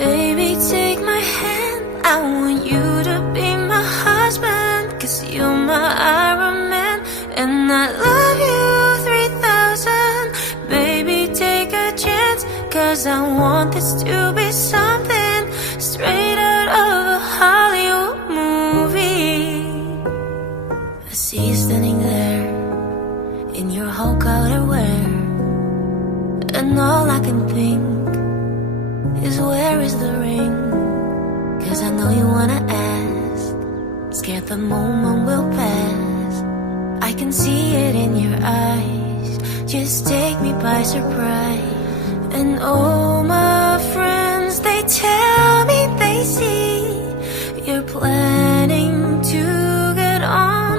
Baby, take my hand, I want you to be my husband, 'cause you're my Iron Man, and I love you 3000. Baby, take a chance, 'cause I want this to be something straight out of a Hollywood movie. I see you standing there in your Hulk outerwear, and all I can think is where is the ring? 'Cause I know you wanna ask, scared the moment will pass. I can see it in your eyes, just take me by surprise. And all my friends, they tell me they see you're planning to get on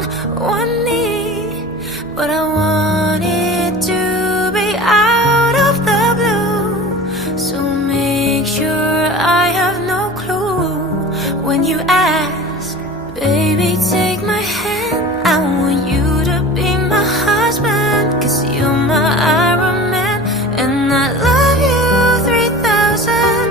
one knee, but I want it to be out of the blue, so make sure I have no clue when you ask. Baby, take my hand, I want you to be my husband, 'cause you're my Iron Man, and I love you 3000.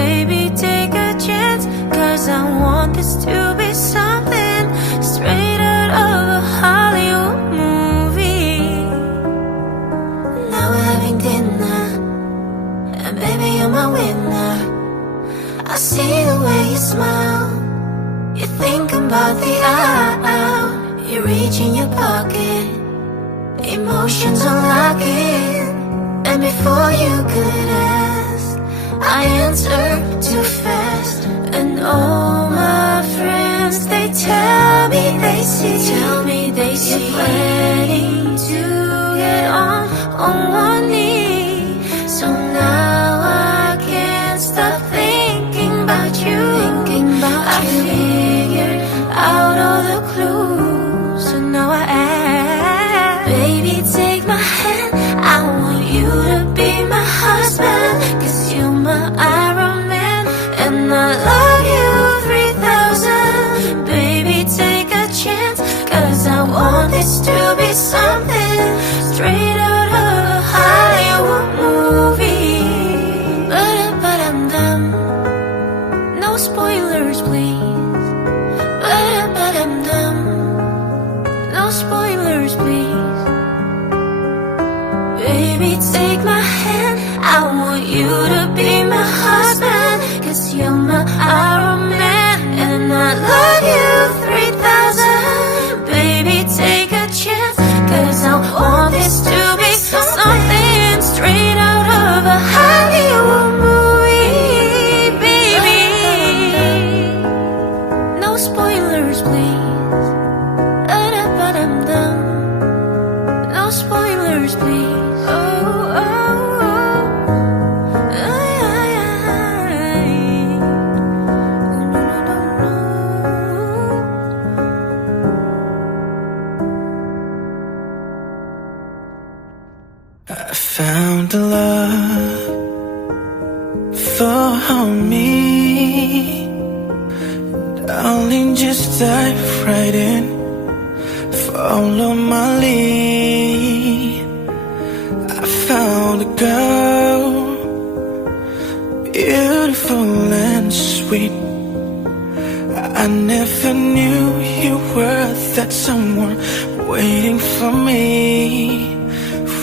Baby, take a chance, 'cause I want this to be something straight out of a Hollywood movie. Now we're having dinner, and baby, you're my winner. I see the way you smile, you think about the hour. You reach in your pocket, emotions unlocking, and before you could ask, I answered too fast. And all my friends, they tell me they see you're planning to get on one knee. So now I can't stop thinking about you. I figured out all the clues, so now I ask. Baby, take my hand, I want you to be my husband, 'cause you're my Iron Man, and I love you 3000. Baby, take a chance, 'cause I want this to be something straight out of a Hollywood movie. But I'm dumb, no spoilers please. But I'm dumb, no spoilers please. Baby, take my hand, I want you to be my husband, 'cause you're my Iron Man, and I love you 3000. Baby, take a chance, 'cause I want this to be something straight out of a Hollywood movie. Baby, no spoilers please. But I'm dumb, no spoilers please. Oh, oh, oh. Ay, ay, ay. No, no, no, no. I found a love for me, darling, just dive right in, follow my lead. I found a girl, beautiful and sweet. I never knew you were that someone waiting for me.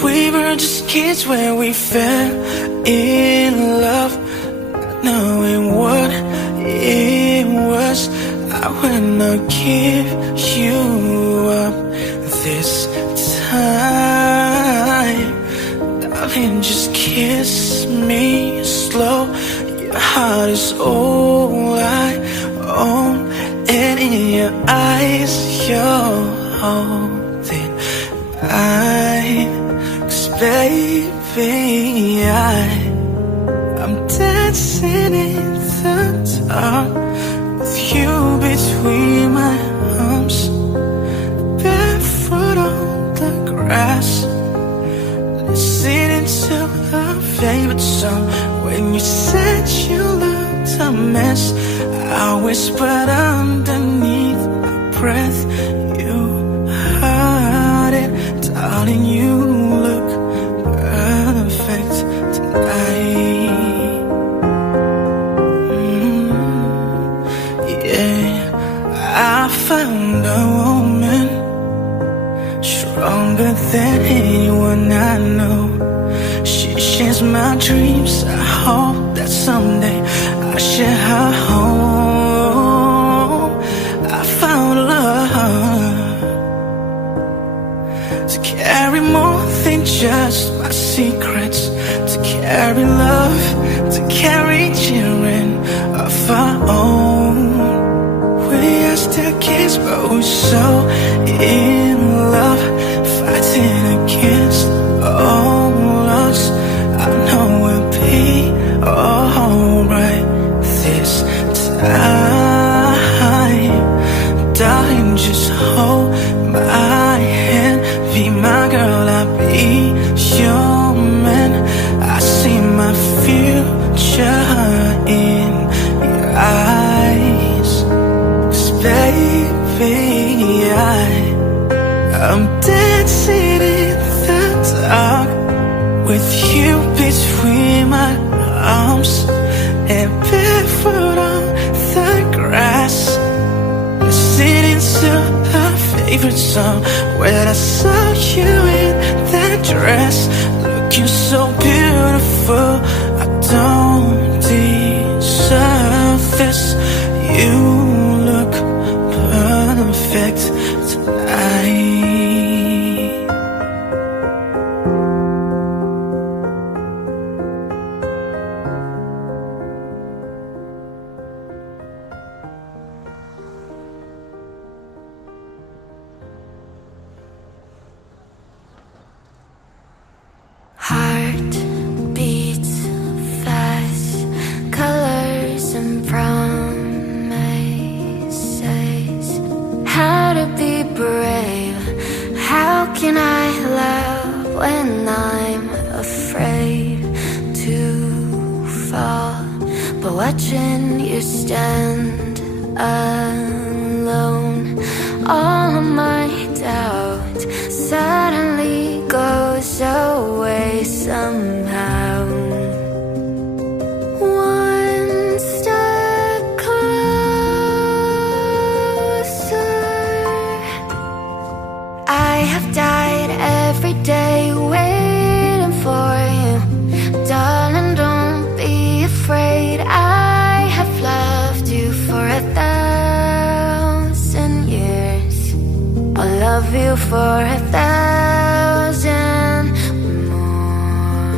We were just kids when we fell in love, not knowing what it was. I will not give you up this time. Darling, just kiss me slow. Your heart is all I own, and in your eyes you're holding mine. 'Cause baby, I'm dancing in the dark with you between my arms, barefoot on the grass, listening to our favorite song. When you said you looked a mess, I whispered underneath my breath, you heard it, darling, you look perfect tonight. hope that someday I share her home. I found love to carry more than just my secrets, to carry love, to carry children of our own. We are still kids, but we're so in love, fighting against all odds. I know we'll be alright this time. Darling, just hold my hand, be my girl, I'll be your man. I see my future in your eyes. 'Cause baby, I'm dancing in the dark with you between my arms and barefoot on the grass, listening to our favorite song. When I saw you in that dress, looking so beautiful, I don't deserve this. You look perfect tonight. Heart beats fast, colors and promises. How to be brave? How can I love when I'm afraid to fall? But watching you stand alone, all of my doubt suddenly goes away somehow. One step closer. I have died every day waiting for you. Darling, don't be afraid. I have loved you for 1,000 years. I'll love you for 1,000 more.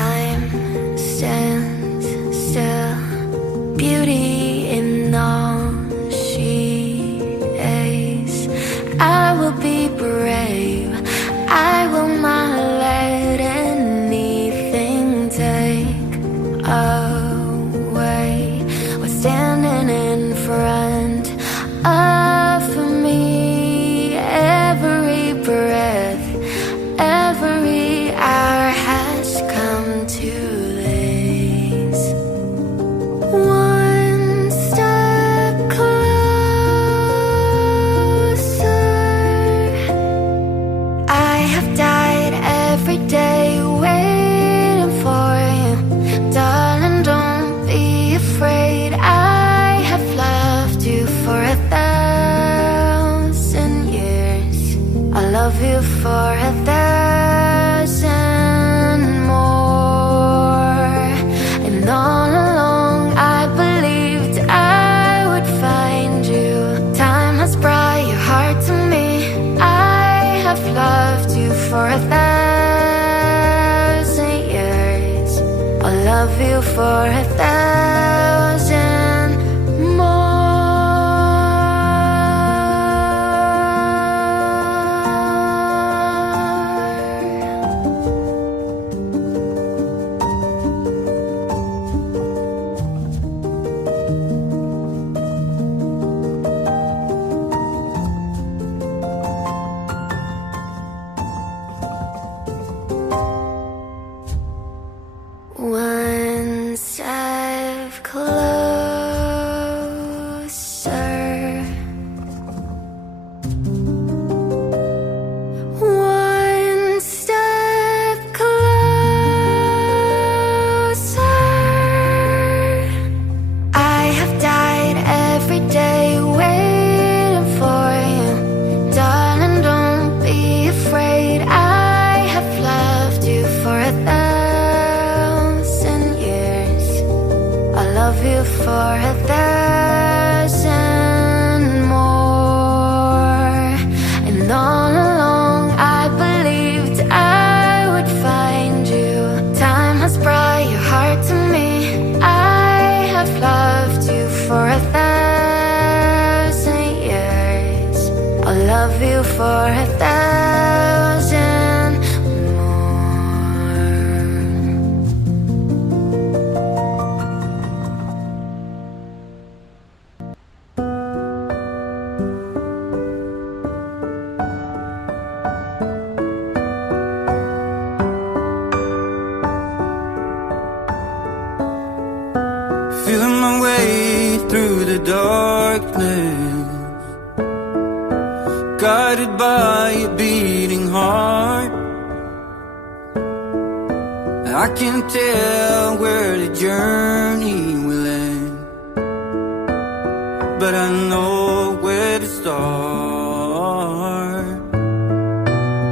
Time stands still, beauty in all she is. I will be brave, I will not let anything take away what's standing in front of me. Every breath, every hour has come to this. One step closer. I have died every day waiting for you. Darling, don't be afraid. I have loved you for 1,000 years. I'll love you for 1,000 more. And all along I believed I would find you. Time has brought your heart to me. I have loved you for 1,000 years. I'll love you for 1,000 more. One step 1,000,000 more. Feeling my way through the darkness, guided by a beating heart. I can't tell where the journey will end, but I know where to start.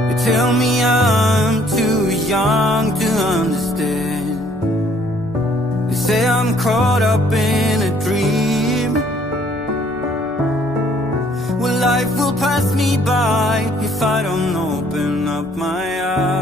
They tell me I'm too young to understand. They say I'm caught up in a dream. Well, life will pass me by if I don't open up my eyes.